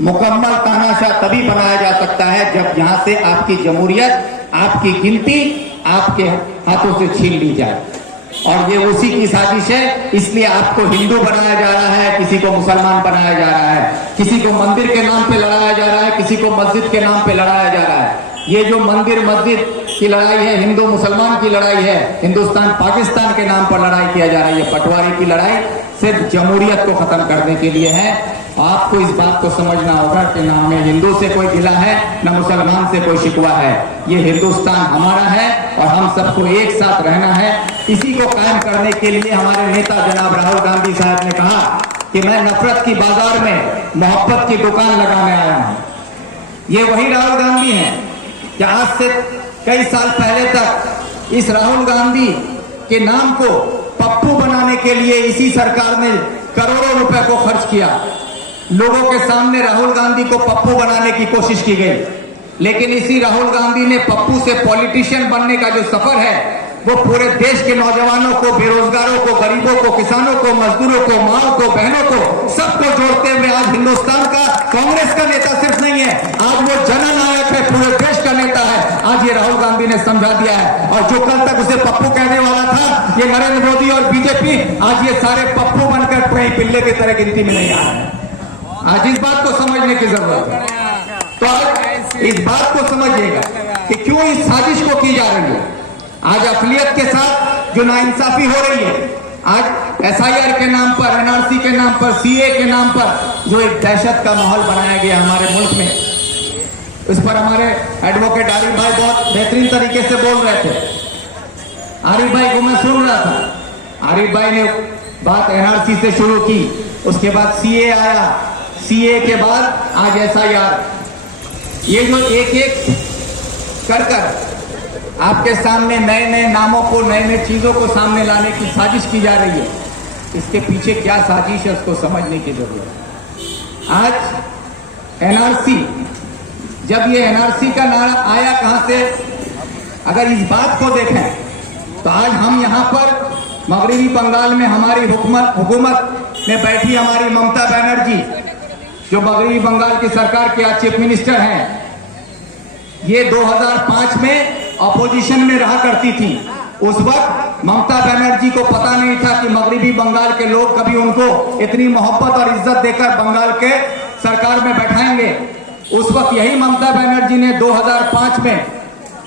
मुकम्मल तानाशाह तभी बनाया जा सकता है जब यहां से आपकी जमहूरियत, आपकी गिनती आपके हाथों से छीन ली जाए। और ये उसी की साजिश है, इसलिए आपको हिंदू बनाया जा रहा है, किसी को मुसलमान बनाया जा रहा है, किसी को मंदिर के नाम पे लड़ाया जा रहा है, किसी को मस्जिद के नाम पे लड़ाया जा रहा है। ये जो मंदिर मस्जिद की लड़ाई है, हिंदू मुसलमान की लड़ाई है, हिंदुस्तान पाकिस्तान के नाम पर लड़ाई किया जा रही है। पटवारी की लड़ाई सिर्फ जमहूरियत को खत्म करने के लिए है। आपको इस बात को समझना होगा कि ना हमें हिंदू से कोई गिला है, ना मुसलमान से कोई शिकवा है। ये हिंदुस्तान हमारा है और हम सबको एक साथ रहना है। इसी को कायम करने के लिए हमारे नेता जनाब राहुल गांधी साहब ने कहा कि मैं नफरत की बाजार में मोहब्बत की दुकान लगाने आया हूं। ये वही राहुल गांधी हैं कि आज से कई साल पहले तक इस राहुल गांधी के नाम को पप्पू बनाने के लिए इसी सरकार ने करोड़ों रुपए को खर्च किया। लोगों के सामने राहुल गांधी को पप्पू बनाने की कोशिश की गई, लेकिन इसी राहुल गांधी ने पप्पू से पॉलिटिशियन बनने का जो सफर है वो पूरे देश के नौजवानों को, बेरोजगारों को, गरीबों को, किसानों को, मजदूरों को, माओ को, बहनों को, सबको जोड़ते हुए आज हिंदुस्तान का कांग्रेस का नेता सिर्फ नहीं है, आज वो जननायक है, पूरे देश का नेता है। आज ये राहुल गांधी ने समझा दिया है। और जो कल तक उसे पप्पू कहने वाला था, ये नरेंद्र मोदी और बीजेपी, आज ये सारे पप्पू बनकर कहीं पिल्ले की तरह गिनती में नहीं आ रहे हैं। आज इस बात को समझने की जरूरत है। तो आज इस बात को समझिएगा कि क्यों इस साजिश को की जा रही है। आज अकलियत के साथ जो नाइंसाफी हो रही है, आज एसआईआर के नाम पर, एनआरसी के नाम पर, सीए के नाम पर जो एक दहशत का माहौल बनाया गया हमारे मुल्क में, उस पर हमारे एडवोकेट आरिफ भाई बहुत बेहतरीन तरीके से बोल रहे थे। आरिफ भाई को मैं सुन रहा था। आरिफ भाई ने बात एनआरसी से शुरू की, उसके बाद सीए आया, सीए के बाद आज एसआईआर। ये जो एक एक कर कर आपके सामने नए नए नामों को, नए नए चीजों को सामने लाने की साजिश की जा रही है, इसके पीछे क्या साजिश है उसको समझने की जरूरत है। आज एनआरसी, जब ये एनआरसी का नारा आया कहां से, अगर इस बात को देखें तो आज हम यहां पर मगरबी बंगाल में हमारी हुकूमत में बैठी हमारी ममता बनर्जी, जो मगरबी बंगाल की सरकार के आज चीफ मिनिस्टर हैं, ये 2005 में अपोजिशन में रहा करती थी। उस वक्त ममता बनर्जी को पता नहीं था कि मगरबी बंगाल के लोग कभी उनको इतनी मोहब्बत और इज्जत देकर बंगाल के सरकार में बैठाएंगे। उस वक्त यही ममता बनर्जी ने 2005 में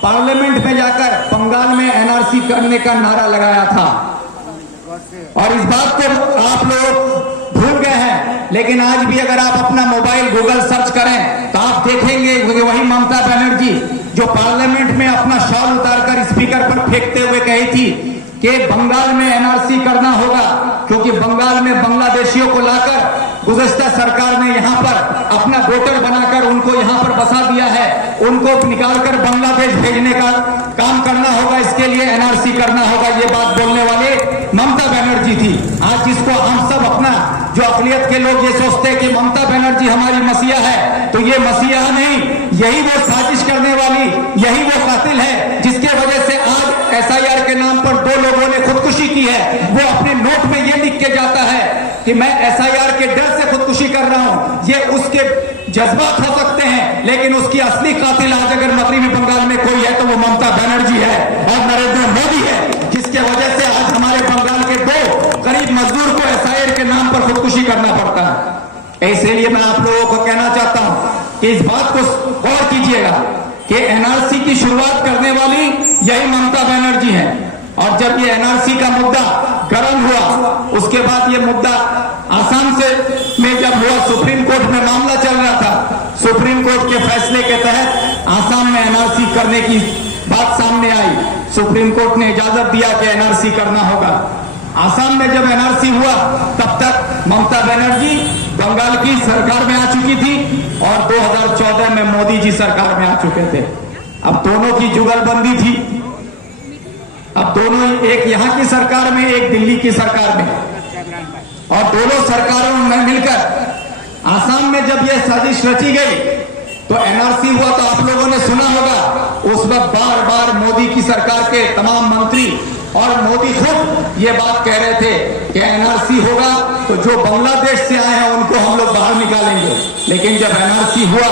पार्लियामेंट में जाकर बंगाल में एनआरसी करने का नारा लगाया था। और इस बात को आप लोग भूल गए हैं, लेकिन आज भी अगर आप अपना मोबाइल गूगल सर्च करें तो आप देखेंगे कि वही ममता बनर्जी जो पार्लियामेंट में अपना शॉल उतारकर स्पीकर पर फेंकते हुए कही थी कि बंगाल में एनआरसी करना होगा, क्योंकि बंगाल में बांग्लादेशियों को लाकर गुज़श्ता सरकार ने यहां पर अपना वोटर बनाकर उनको यहां पर बसा दिया है। उनको निकालकर बांग्लादेश भेजने का काम करना होगा, इसके लिए एनआरसी करना होगा। ये बात बोलने वाले ममता बनर्जी थी। आज जिसको हम सब अपना, जो अकलियत के लोग ये सोचते हैं कि ममता बनर्जी हमारी मसीहा है, तो ये मसीहा नहीं, यही वो साजिश करने वाली, यही वो कातिल है जिसके वजह से आज एसआईआर के नाम पर 2 लोगों ने खुदकुशी की है। वो अपने नोट में ये लिख के जाता है कि मैं एसआईआर के डर से खुदकुशी कर रहा हूं। ये उसके जज्बात हो सकते हैं, लेकिन उसकी असली कातिल आज अगर मगरबी बंगाल में कोई है तो वो ममता बनर्जी है और नरेंद्र मोदी है, जिसके वजह से आज हमारे बंगाल के 2 गरीब मजदूर को एसआईआर के नाम पर खुदकुशी करना पड़ता है। इसलिए मैं आप लोगों को कहना चाहता हूं कि इस बात को गौर कीजिएगा कि एनआरसी की शुरुआत करने वाली यही ममता बनर्जी है। और जब ये एनआरसी का मुद्दा गर्म हुआ, उसके बाद ये मुद्दा आसाम से में जब हुआ, सुप्रीम कोर्ट में मामला चल रहा था, सुप्रीम कोर्ट के फैसले के तहत आसाम में एनआरसी करने की बात सामने आई। सुप्रीम कोर्ट ने इजाजत दिया कि एनआरसी करना होगा। आसाम में जब एनआरसी हुआ तब तक ममता बनर्जी बंगाल की सरकार में आ चुकी थी और 2014 में मोदी जी सरकार में आ चुके थे। अब दोनों की जुगलबंदी थी। अब दोनों, एक यहां की सरकार में, एक दिल्ली की सरकार में, और दोनों सरकारों में मिलकर आसाम में जब यह साजिश रची गई तो एनआरसी हुआ। तो आप लोगों ने सुना होगा उस वक्त बार बार मोदी की सरकार के तमाम मंत्री और मोदी खुद ये बात कह रहे थे कि एनआरसी होगा तो जो बांग्लादेश से आए हैं उनको हम लोग बाहर निकालेंगे। लेकिन जब एनआरसी हुआ,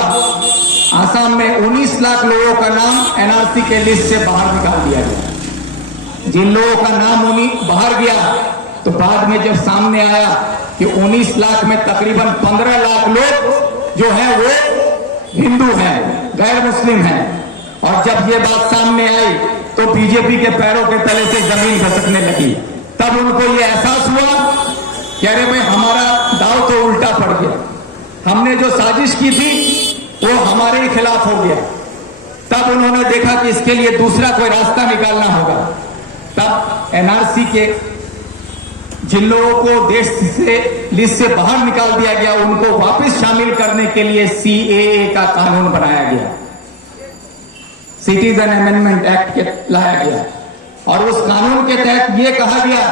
आसाम में 19 लाख लोगों का नाम एनआरसी के लिस्ट से बाहर निकाल दिया गया। जिन लोगों का नाम बाहर गया तो बाद में जब सामने आया कि 19 लाख में तकरीबन 15 लाख लोग जो हैं वो हिंदू हैं, गैर मुस्लिम हैं। और जब ये बात सामने आई तो बीजेपी के पैरों के तले से जमीन खसकने लगी। तब उनको ये एहसास हुआ कि अरे भाई हमारा दाव तो उल्टा पड़ गया, हमने जो साजिश की थी वो हमारे ही खिलाफ हो गया। तब उन्होंने देखा कि इसके लिए दूसरा कोई रास्ता निकालना होगा। तब एनआरसी के जिन लोगों को देश से लिस्ट से बाहर निकाल दिया गया उनको वापस शामिल करने के लिए सीएए का कानून बनाया गया, सिटीजन अमेंडमेंट एक्ट लाया गया। और उस कानून के तहत ये कहा गया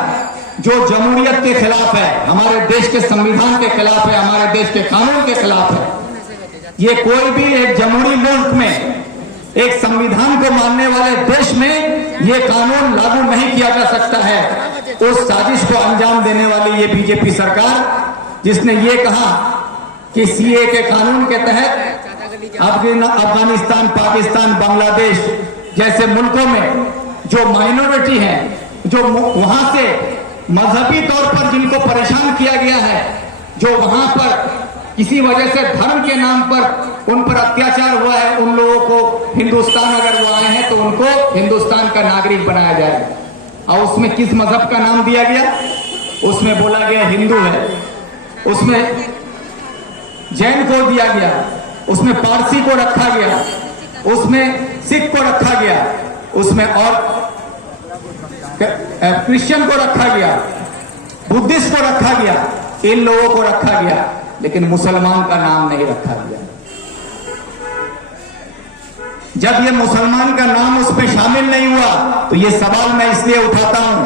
जो जमहूरियत के खिलाफ है, हमारे देश के संविधान के खिलाफ है, हमारे देश के कानून के खिलाफ है, ये कोई भी एक जमहूरी मुल्क में, एक संविधान को मानने वाले देश में ये कानून लागू नहीं किया जा सकता है। उस साजिश को अंजाम देने वाली ये बीजेपी सरकार जिसने ये कहा कि सीए के कानून के तहत अफगानिस्तान, पाकिस्तान, बांग्लादेश जैसे मुल्कों में जो माइनॉरिटी है, जो वहां से मजहबी तौर पर जिनको परेशान किया गया है, जो वहां पर किसी वजह से धर्म के नाम पर उन पर अत्याचार हुआ है, उन लोगों को हिंदुस्तान अगर वो आए हैं तो उनको हिंदुस्तान का नागरिक बनाया जाए। और उसमें किस मजहब का नाम दिया गया? उसमें बोला गया हिंदू है, उसमें जैन को दिया गया, उसमें पारसी को रखा गया, उसमें सिख को रखा गया, उसमें और क्रिश्चियन को रखा गया, बुद्धिस्ट को रखा गया, इन लोगों को रखा गया, लेकिन मुसलमान का नाम नहीं रखा गया। जब ये मुसलमान का नाम उसमें शामिल नहीं हुआ तो ये सवाल मैं इसलिए उठाता हूं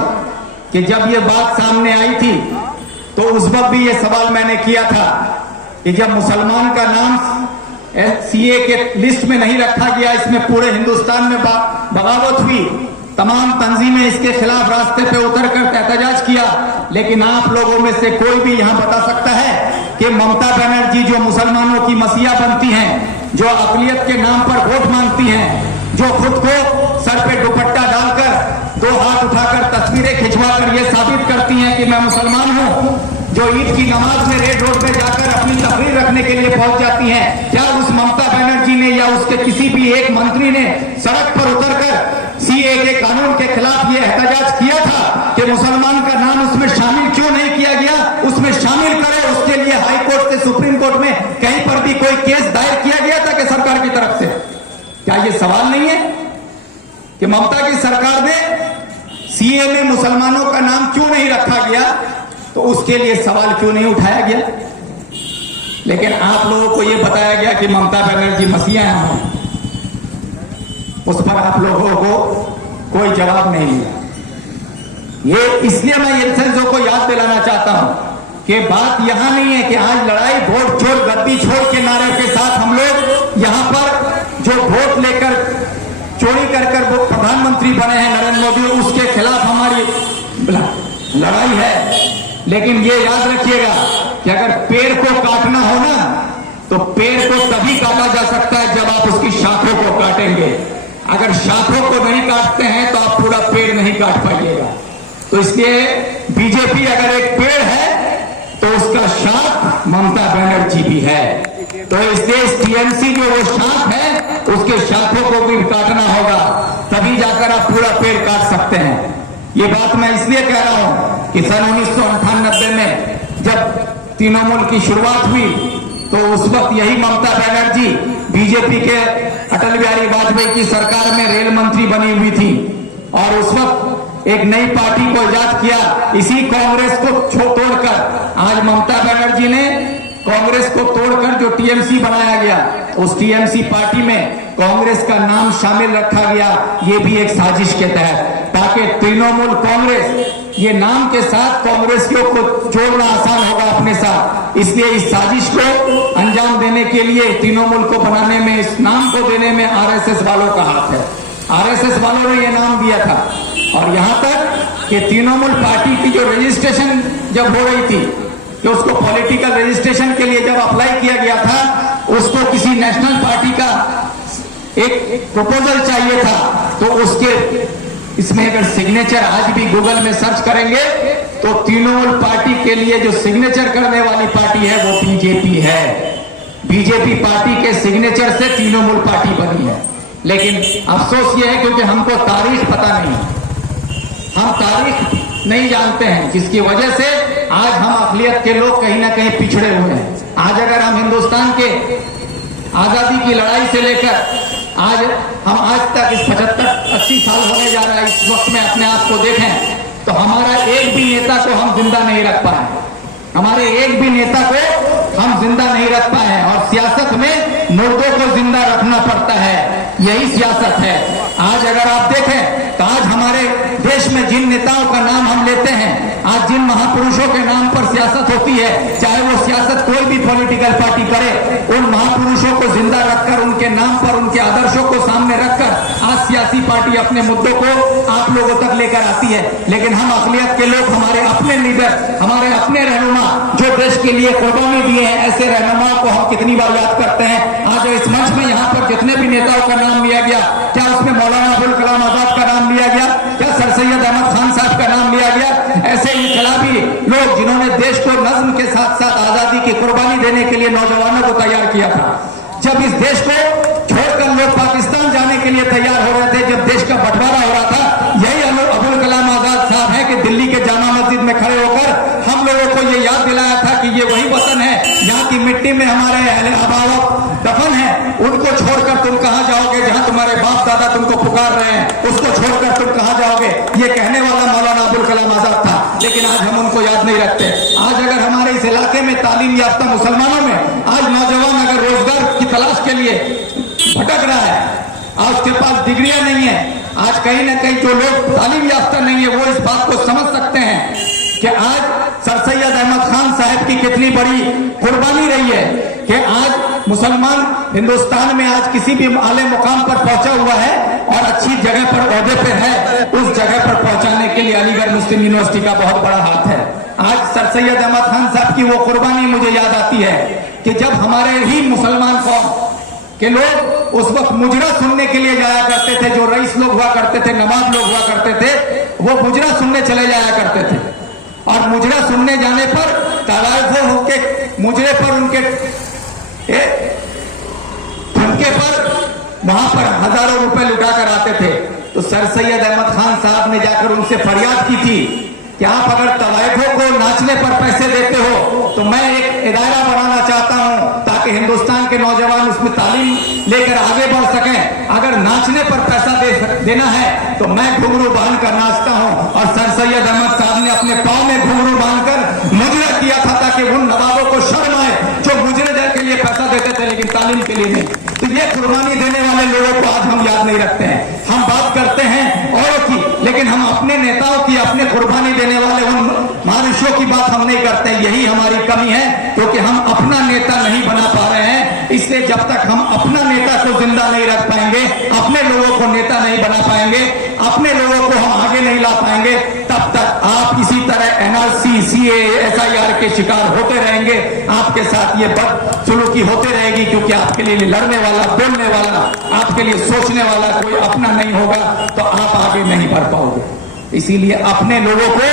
कि जब ये बात सामने आई थी तो उस वक्त भी ये सवाल मैंने किया था कि जब मुसलमान का नाम सीए के लिस्ट में नहीं रखा गया, इसमें पूरे हिंदुस्तान में बगावत हुई, तमाम तंजीमें इसके खिलाफ रास्ते पे उतरकर एहतजाज किया, लेकिन आप लोगों में से कोई भी यहां बता सकता है कि ममता बनर्जी जो मुसलमानों की मसीहा बनती हैं, जो अक़लियत के नाम पर वोट मांगती हैं, जो खुद को सर पे दुपट्टा डालकर 2 हाथ उठाकर तस्वीरें खिंचवाकर ये साबित करती हैं कि मैं मुसलमान हूं, जो ईद की नमाज में रेड रोड पे जाकर अपनी तकरीर रखने के लिए पहुंच जाती हैं, क्या उस ममता बनर्जी ने या उसके किसी भी एक मंत्री ने सड़क पर उतरकर सीए के कानून के खिलाफ ये एहतजाज किया था कि मुसलमान का नाम उसमें शामिल क्यों नहीं किया गया? उसमें शामिल करो, उसके लिए हाई कोर्ट से सुप्रीम कोर्ट में कहीं पर भी कोई केस दायर किया गया था कि सरकार की तरफ से? क्या ये सवाल नहीं है कि ममता की सरकार ने सीए में मुसलमानों का नाम क्यों नहीं रखा गया? तो उसके लिए सवाल क्यों नहीं उठाया गया? लेकिन आप लोगों को यह बताया गया कि ममता बनर्जी मसीहा हैं, उस पर आप लोगों को कोई जवाब नहीं दिया। ये इसलिए मैं इन चीजों को याद दिलाना चाहता हूं कि बात यहां नहीं है कि आज लड़ाई वोट छोड़ गद्दी छोड़ के नारे के साथ हम लोग यहां पर जो वोट लेकर चोरी कर वो प्रधानमंत्री बने हैं नरेंद्र मोदी, उसके खिलाफ हमारी लड़ाई है। लेकिन ये याद रखिएगा कि अगर पेड़ को काटना हो ना तो पेड़ को तभी काटा जा सकता है जब आप उसकी शाखों को काटेंगे। अगर शाखों को नहीं काटते हैं तो आप पूरा पेड़ नहीं काट पाइएगा। तो इसलिए बीजेपी अगर एक पेड़ है तो उसका शाख ममता बनर्जी भी है। तो इसलिए इस टीएमसी जो वो शाख है उसके शाखों को भी काटना होगा, तभी जाकर आप पूरा पेड़ काट सकते हैं। ये बात मैं इसलिए कह रहा हूं कि सन 1998 में जब तृणमूल की शुरुआत हुई तो उस वक्त यही ममता बनर्जी बीजेपी के अटल बिहारी वाजपेयी की सरकार में रेल मंत्री बनी हुई थी और उस वक्त एक नई पार्टी को इजाद किया इसी कांग्रेस को तोड़कर। आज ममता बनर्जी ने कांग्रेस को तोड़कर जो टीएमसी बनाया गया, उस टीएमसी पार्टी में कांग्रेस का नाम शामिल रखा गया, ये भी एक साजिश के तहत। ताकि तृणमूल कांग्रेस, ये नाम के साथ कांग्रेसियों को जोड़ना आसान होगा अपने साथ। इसलिए इस साजिश को अंजाम देने के लिए, तृणमूल को बनाने में, इस नाम को देने में आरएसएस वालों का हाथ है। आरएसएस वालों ने ये नाम दिया था। और यहां तक कि तृणमूल पार्टी की जो रजिस्ट्रेशन जब हो रही थी, कि उसको पॉलिटिकल रजिस्ट्रेशन के लिए जब अप्लाई किया गया था, उसको किसी नेशनल पार्टी का एक प्रपोजल चाहिए था। तो उसके इसमें अगर सिग्नेचर आज भी गूगल में सर्च करेंगे तो तृणमूल पार्टी के लिए जो सिग्नेचर करने वाली पार्टी है वो बीजेपी है। बीजेपी पार्टी के सिग्नेचर से तृणमूल पार्टी बनी है। लेकिन अफसोस ये है क्योंकि हमको तारीख पता नहीं, हम तारीख नहीं जानते हैं, जिसकी वजह से आज हम अक़लियत के लोग कहीं ना कहीं पिछड़े हुए हैं। आज अगर हम हिंदुस्तान के आजादी की लड़ाई से लेकर हम आज तक इस 75-80 साल होने जा रहा है, इस वक्त में अपने आप को देखें तो हमारा एक भी नेता को हम जिंदा नहीं रख पाए। हमारे एक भी नेता को हम जिंदा नहीं रख पाए। और सियासत में मुर्दों को जिंदा रखना पड़ता है, यही सियासत है। आज अगर आप देखें तो आज हमारे देश में जिन नेताओं का नाम हम लेते हैं, आज जिन महापुरुषों के नाम पर सियासत होती है, चाहे वो सियासत कोई भी पॉलिटिकल पार्टी करे, उन महापुरुषों को जिंदा रखकर, उनके नाम पर, उनके आदर्शों को सामने रखकर आज सियासी पार्टी अपने मुद्दों को आप लोगों तक लेकर आती है। लेकिन हम अक़लियत के लोग, हमारे अपने लीडर, हमारे अपने रहनुमा जो देश के लिए कुर्बानी दिए हैं, ऐसे रहनुमाओं को हम कितनी बार याद करते हैं। आज इस मंच में यहाँ पर जितने भी नेताओं का नाम लिया गया, क्या उसमें मौलाना अबुल कलाम आजाद का नाम लिया गया? क्या सर सैयद अहमद खान साहब का नाम लिया गया? ऐसे इनकलाबी लोग जिन्होंने देश को नज्म के साथ साथ आजादी की कुर्बानी देने के लिए नौजवानों को तैयार किया था। जब इस देश को छोड़कर लोग पाकिस्तान जाने के लिए तैयार हो रहे थे, जब देश का बंटवारा हो रहा था, यही अबुल कलाम आजाद साहब है कि दिल्ली के जामा मस्जिद में खड़े होकर हम लोगों को ये याद दिलाया था कि ये वही वतन है, यहाँ की मिट्टी में हमारे अहले अबावत दफन है। उनको छोड़कर तुम कहां जाओगे? जहां तुम्हारे बाप दादा तुमको पुकार रहे हैं, उसको छोड़कर तुम कहां जाओगे? ये कहने वाला मौलाना अबुल कलाम आजाद था। लेकिन आज हम उनको याद नहीं रखते। आज अगर हमारे इस इलाके में तालीम याफ्ता मुसलमानों में आज नौजवान अगर रोजगार की तलाश के लिए भटक रहा है, आज उसके पास डिग्रियां नहीं है, आज कहीं ना कहीं जो लोग तालीम याफ्ता नहीं है वो इस बात को समझ सकते हैं कि आज सर सैयद अहमद खान साहब की कितनी बड़ी कुर्बानी रही है कि आज मुसलमान हिंदुस्तान में आज किसी भी आले मुकाम पर पहुंचा हुआ है और अच्छी जगह पर ओहदे पे है। उस जगह पर पहुंचाने के लिए अलीगढ़ मुस्लिम यूनिवर्सिटी का बहुत बड़ा हाथ है। आज सर सैयद अहमद खान साहब की वो कुर्बानी मुझे याद आती है कि जब हमारे ही मुसलमान कौम के लोग उस वक्त मुजरा सुनने के लिए जाया करते थे, जो रईस लोग हुआ करते थे, नवाब लोग हुआ करते थे, वो मुजरा सुनने चले जाया करते थे। और मुजरा सुनने जाने पर तालाब होके मुजरे पर उनके ठुमके पर वहां पर हजारों रुपए लुटा कर आते थे। तो सर सैयद अहमद खान साहब ने जाकर उनसे फरियाद की थी कि आप अगर तवायफों को नाचने पर पैसे देते हो तो मैं एक इदारा बनाना चाहता हूं ताकि हिंदुस्तान के नौजवान उसमें तालीम लेकर आगे बढ़ सकें। अगर नाचने पर पैसा देना है तो मैं घुंघरू बांध कर नाचता हूं। और सर सैयद अहमद साहब ने अपने पांव में घुंघरू बांधकर मुजरा किया था ताकि उन नवाबों को शर्म आए जो मुजरे के लिए पैसा देते थे लेकिन तालीम के लिए नहीं। तो ये कुर्बानी देने वाले लोगों को आज हम याद नहीं रखते हैं। हम बात करते हैं औरों की, लेकिन हम अपने नेताओं की, अपने कुर्बानी देने वाले उन महानुष्यों की बात हम नहीं करते। यही हमारी कमी है क्योंकि हम अपना नेता नहीं बना पा रहे हैं। इसलिए जब तक हम अपना नेता को जिंदा नहीं रख पाएंगे, अपने लोगों को नेता नहीं बना पाएंगे, अपने लोगों को हम आगे नहीं ला पाएंगे, तब तक आप इसी तरह एनआरसी, सीएए, एसआईआर के शिकार होते रहेंगे। आपके साथ ये बदसलूकी होते रहेगी क्योंकि आपके लिए लड़ने वाला, बोलने वाला, आपके लिए सोचने वाला कोई अपना नहीं होगा तो आप आगे नहीं बढ़ पाओगे। इसीलिए अपने लोगों को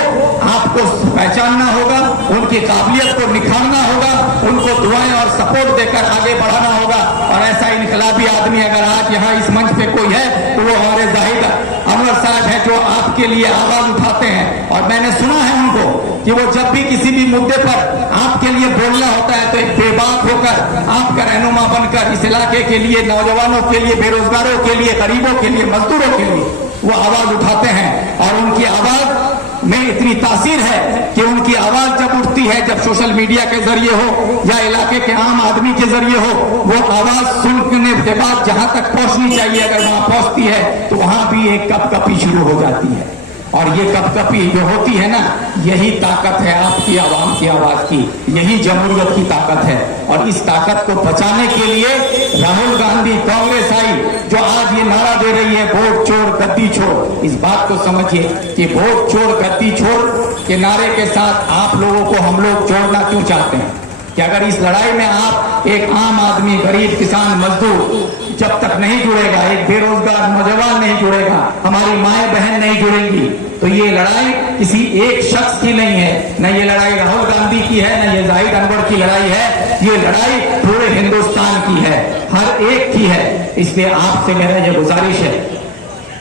आपको पहचानना होगा, उनकी काबिलियत को निखारना होगा, उनको दुआएं और सपोर्ट देकर आगे बढ़ाना होगा। और ऐसा इनकलाबी आदमी अगर आज यहाँ इस मंच पे कोई है तो वो हमारे जाहिद अनवर साहब है जो आपके लिए आवाज उठाते हैं। और मैंने सुना है उनको कि वो जब भी किसी भी मुद्दे पर आपके लिए बोलना होता है तो एक बेबाक होकर आपका रहनुमा बनकर इस इलाके के लिए, नौजवानों के लिए, बेरोजगारों के लिए, गरीबों के लिए, मजदूरों के लिए वो आवाज उठाते हैं। और उनकी आवाज में इतनी तासीर है कि उनकी आवाज जब उठती है, जब सोशल मीडिया के जरिए हो या इलाके के आम आदमी के जरिए हो, वो आवाज सुनने के बाद जहां तक पहुंचनी चाहिए अगर वहां पहुंचती है तो वहां भी एक कपकपी शुरू हो जाती है। और ये कपकपी जो होती है ना, यही ताकत है आपकी आवाम की आवाज की, यही जमहूरियत की ताकत है। और इस ताकत को बचाने के लिए राहुल गांधी कांग्रेस आई जो आज ये नारा दे रही है वोट चोर गद्दी छोड़। इस बात को समझिए कि वोट चोर गद्दी छोड़ के नारे के साथ आप लोगों को हम लोग जोड़ना क्यों चाहते हैं कि अगर इस लड़ाई में आप एक आम आदमी, गरीब, किसान, मजदूर जब तक नहीं जुड़ेगा, एक बेरोजगार नौजवान नहीं जुड़ेगा, हमारी माएं बहन नहीं जुड़ेंगी, तो ये लड़ाई किसी एक शख्स की नहीं है, न ये लड़ाई राहुल गांधी की है, न ये जाहिद अनवर की लड़ाई है, ये लड़ाई पूरे हिंदुस्तान की है, हर एक की है। इसलिए आपसे मेरा ये गुजारिश है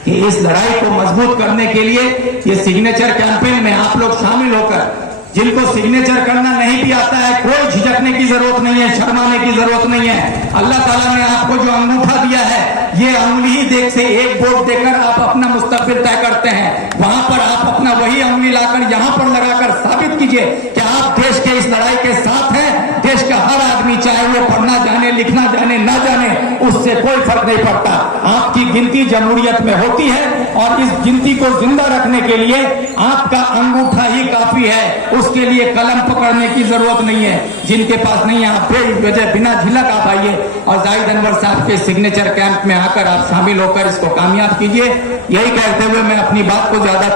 कि इस लड़ाई को मजबूत करने के लिए ये सिग्नेचर कैंपेन में आप लोग शामिल होकर, जिनको सिग्नेचर करना नहीं भी आता है, कोई झिझकने की जरूरत नहीं है, शर्माने की जरूरत नहीं है। अल्लाह ताला ने आपको जो अंगूठा दिया है, ये अंगुली ही देख से एक वोट देकर आप अपना मुस्तकबिल तय करते हैं। वहां पर आप अपना वही अंगुली लाकर यहां पर लगाकर साबित कीजिए कि आप देश के इस लड़ाई के साथ हैं। देश का हर आदमी, चाहे वो पढ़ना जाने, लिखना जाने, ना जाने, उससे कोई फर्क नहीं पड़ता। आपकी गिनती जमहूरियत में होती है और इस गिनती को जिंदा रखने के लिए आपका अंगूठा ही काफी है, उसके लिए कलम पकड़ने की जरूरत नहीं है। जिनके पास नहीं है, आप बेवजह बिना झिझक आप आइए और जाहिद अनवर साहब के सिग्नेचर कैंप में आकर आप शामिल होकर इसको कामयाब कीजिए। यही कहते हुए मैं अपनी बात को ज्यादा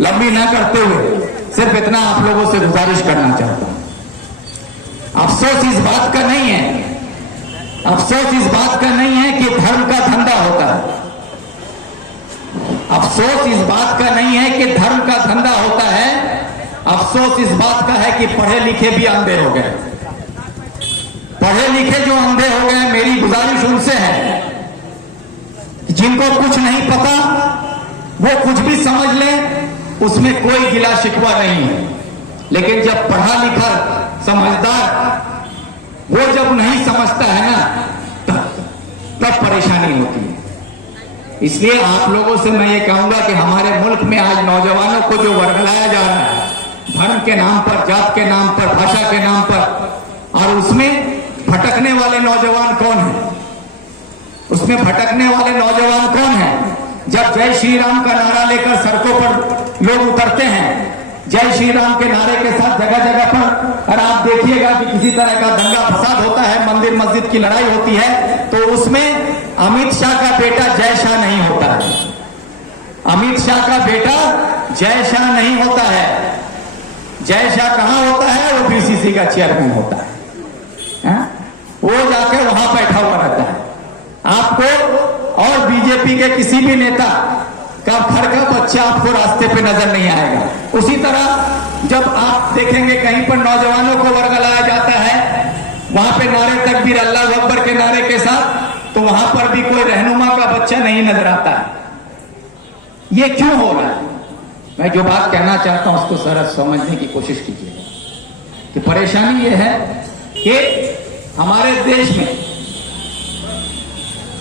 लंबी ना करते हुए सिर्फ इतना आप लोगों से गुजारिश करना चाहता हूं। अफसोस इस बात का नहीं है, अफसोस इस बात का नहीं है कि धर्म का धंधा होता है, अफसोस इस बात का नहीं है कि धर्म का धंधा होता है, अफसोस इस बात का है कि पढ़े लिखे भी अंधे हो गए। पढ़े लिखे जो अंधे हो गए, मेरी गुजारिश उनसे है जिनको कुछ नहीं पता वो कुछ भी समझ लें, उसमें कोई गिला शिकवा नहीं है। लेकिन जब पढ़ा लिखा समझदार वो जब नहीं समझता है ना, तब परेशानी होती है। इसलिए आप लोगों से मैं ये कहूंगा कि हमारे मुल्क में आज नौजवानों को जो वर्गलाया जा रहा है धर्म के नाम पर, जात के नाम पर, भाषा के नाम पर, और उसमें भटकने वाले नौजवान कौन है, उसमें भटकने वाले नौजवान कौन है? जब जय श्री राम का नारा लेकर सड़कों पर लोग उतरते हैं, जय श्री राम के नारे के साथ जगह जगह पर, और आप देखिएगा कि किसी तरह का दंगा फसाद होता है, मंदिर मस्जिद की लड़ाई होती है, तो उसमें अमित शाह का बेटा जय शाह नहीं होता है, अमित शाह का बेटा जय शाह नहीं होता है। जय शाह कहां होता है? वो बीसीसी का चेयरमैन होता है, वो जाके वहां बैठा हुआ रहता है। आपको और बीजेपी के किसी भी नेता का घर का बच्चा आपको रास्ते पे नजर नहीं आएगा। उसी तरह जब आप देखेंगे कहीं पर नौजवानों को वर्गलाया जाता है, वहां पे नारे तकबीर अल्लाह अकबर के नारे के साथ, तो वहां पर भी कोई रहनुमा का बच्चा नहीं नजर आता है। ये क्यों हो रहा है? मैं जो बात कहना चाहता हूं उसको जरा समझने की कोशिश कीजिएगा कि परेशानी ये है कि हमारे देश में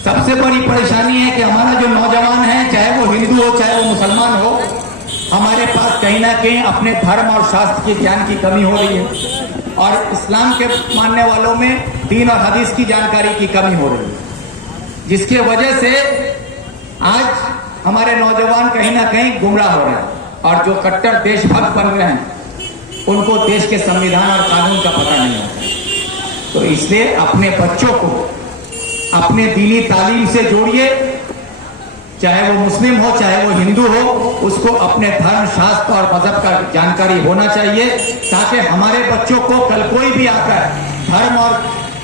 सबसे बड़ी परेशानी है कि हमारा जो नौजवान है, चाहे वो हिंदू हो चाहे वो मुसलमान हो, हमारे पास कहीं ना कहीं अपने धर्म और शास्त्र के ज्ञान की कमी हो रही है और इस्लाम के मानने वालों में दीन और हदीस की जानकारी की कमी हो रही है, जिसकी वजह से आज हमारे नौजवान कहीं ना कहीं गुमराह हो रहे हैं और जो कट्टर देशभक्त बन रहे हैं उनको देश के संविधान और कानून का पता नहीं होता। तो इसलिए अपने बच्चों को अपने दीनी तालीम से जोड़िए, चाहे वो मुस्लिम हो चाहे वो हिंदू हो, उसको अपने धर्म शास्त्र और मजहब का जानकारी होना चाहिए, ताकि हमारे बच्चों को कल कोई भी आकर धर्म और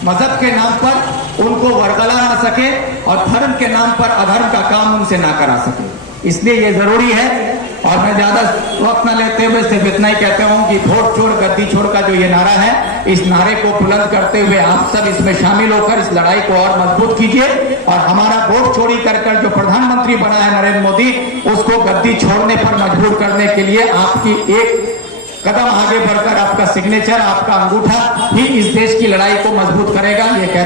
मजहब के नाम पर उनको वर्गला ना सके और धर्म के नाम पर अधर्म का काम उनसे ना करा सके। इसलिए ये जरूरी है और मैं ज्यादा वक्त न लेते हुए सिर्फ इतना ही कहता हूं कि वोट छोड़ गद्दी छोड़ का जो ये नारा है, इस नारे को बुलंद करते हुए आप सब इसमें शामिल होकर इस लड़ाई को और मजबूत कीजिए और हमारा वोट चोरी कर जो प्रधानमंत्री बना है नरेंद्र मोदी, उसको गद्दी छोड़ने पर मजबूर करने के लिए आपकी एक कदम आगे बढ़कर आपका सिग्नेचर, आपका अंगूठा ही इस देश की लड़ाई को मजबूत करेगा। ये